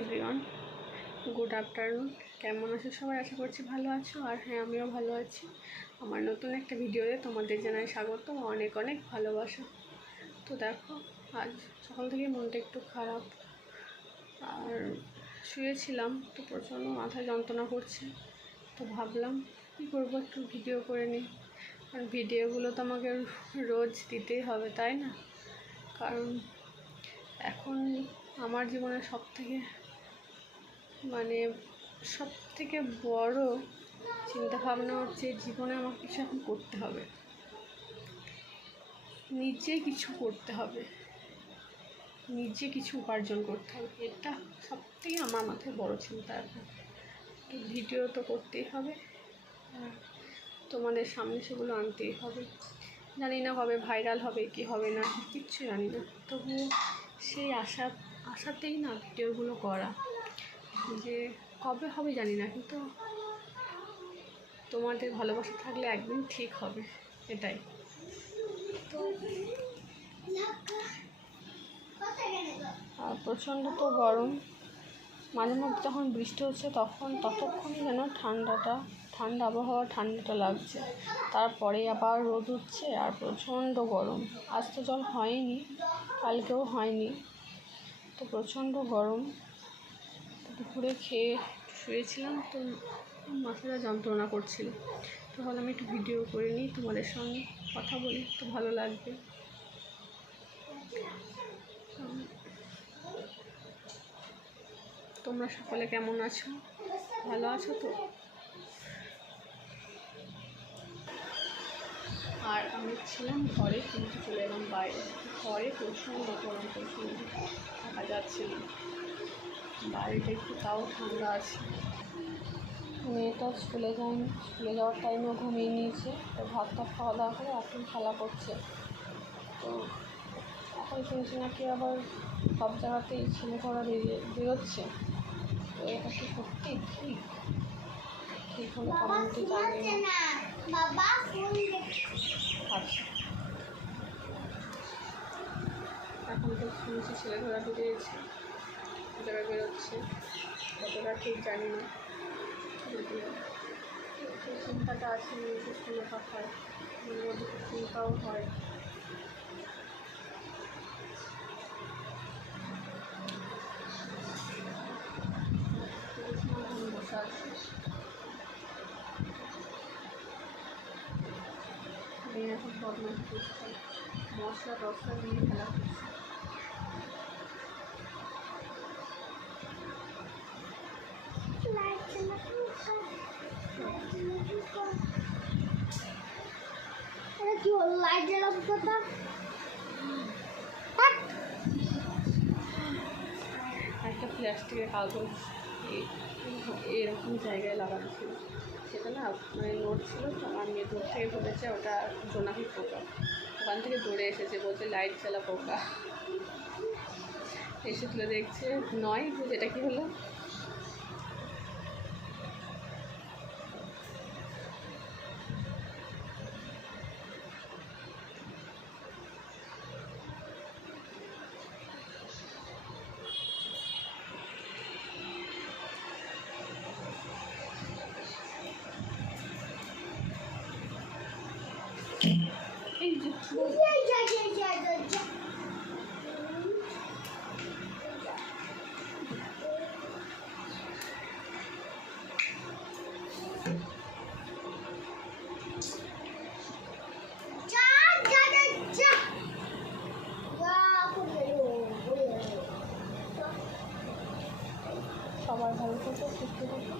Everyone, good afternoon. কেমন আছো সবাই? আশা করছি ভালো আছো। আর হ্যাঁ, আমিও ভালো আছি। আমার নতুন একটা ভিডিওতে তোমাদের জানাই স্বাগত, অনেক অনেক ভালোবাসা। তো দেখো, আজ সকাল থেকে মনটা একটু খারাপ, আর শুয়েছিলাম তো প্রচণ্ড মাথা যন্ত্রণা করছে। তো ভাবলাম কী করবো, একটু ভিডিও করে নিই। কারণ ভিডিওগুলো তো আমাকে রোজ দিতেই হবে, তাই না? কারণ এখন আমার জীবনের সব থেকে বড় চিন্তাভাবনা হচ্ছে জীবনে আমার কিছু এখন করতে হবে, নিজে কিছু করতে হবে, নিজে কিছু উপার্জন করতে হবে। এটা সব থেকে আমার মাথায় বড় চিন্তা এখন। তো ভিডিও তো করতেই হবে, আর তোমাদের সামনে সেগুলো আনতেই হবে। জানি না কবে ভাইরাল হবে কি হবে না, কিচ্ছু জানি না। তবুও সেই আশাতেই না ভিডিওগুলো করা, যে কবে হবে জানি না, কিন্তু তোমাদের ভালোবাসা থাকলে একদিন ঠিক হবে, এটাই। তো আর প্রচণ্ড তো গরম, মাঝে মধ্যে যখন বৃষ্টি হচ্ছে ততক্ষণই যেন ঠান্ডা আবহাওয়া, ঠান্ডাটা লাগছে। তারপরে আবার রোদ উঠছে আর প্রচণ্ড গরম। আজ তো জল হয়নি, কালকেও হয়নি, তো প্রচণ্ড গরম। দুপুরে খেয়ে শুয়েছিলাম, তো মাথাটা যন্ত্রণা করছিল। তো ভাবলাম একটু ভিডিও করে নিই, তোমাদের সঙ্গে কথা বলি, তো ভালো লাগবে। তোমরা সকলে কেমন আছো? ভালো আছো তো? আর আমি ছিলাম ঘরে, কিন্তু চলে এলাম বাইরে। ঘরে প্রচণ্ড গরম, প্রচণ্ড থাকা যাচ্ছে না। বাইরেটা একটু তাও ঠান্ডা আছে। মেয়েটা স্কুলে যায়নি, স্কুলে যাওয়ার টাইমেও ঘুমিয়ে নিয়েছে। তো ভাতটা খাওয়া দাওয়া করে এখন খেলা করছে। তো এখন শুনছি নাকি আবার সব জায়গাতেই ছেলেপড়া বেরোচ্ছে। তো এটা কি সত্যি ঠিক হলো কেমন কি জানি না। আচ্ছা, এখন তো শুনছি ছেলেপড়া বেরিয়েছে, জায়গায় বেরোচ্ছে, কতটা ঠিক জানি না। যদিও সেই চিন্তাটা আছে, নিজের শুনে কথায় মনের মধ্যে চিন্তাও হয়। বসে আছি, মেয়ে এখন বদমাইশি করছে, মশলা নিয়ে খেলা করছে। কি হলো, লাইট জ্বালাবো কথা? একটা প্লাস্টিকের কাগজ এরকম জায়গায় লাগানো ছিল, সেটা না নোট ছিল। তো আমার মেয়ে দূর থেকে বলেছে ওটা জোনাকি পোকা, ওখান থেকে দৌড়ে এসেছে, বলছে লাইট জ্বালা পোকা। এসে তুলে দেখছে নয়, যেটা কি হলো। এই যে সবাই ভালো থেকো, সুস্থ থেকো।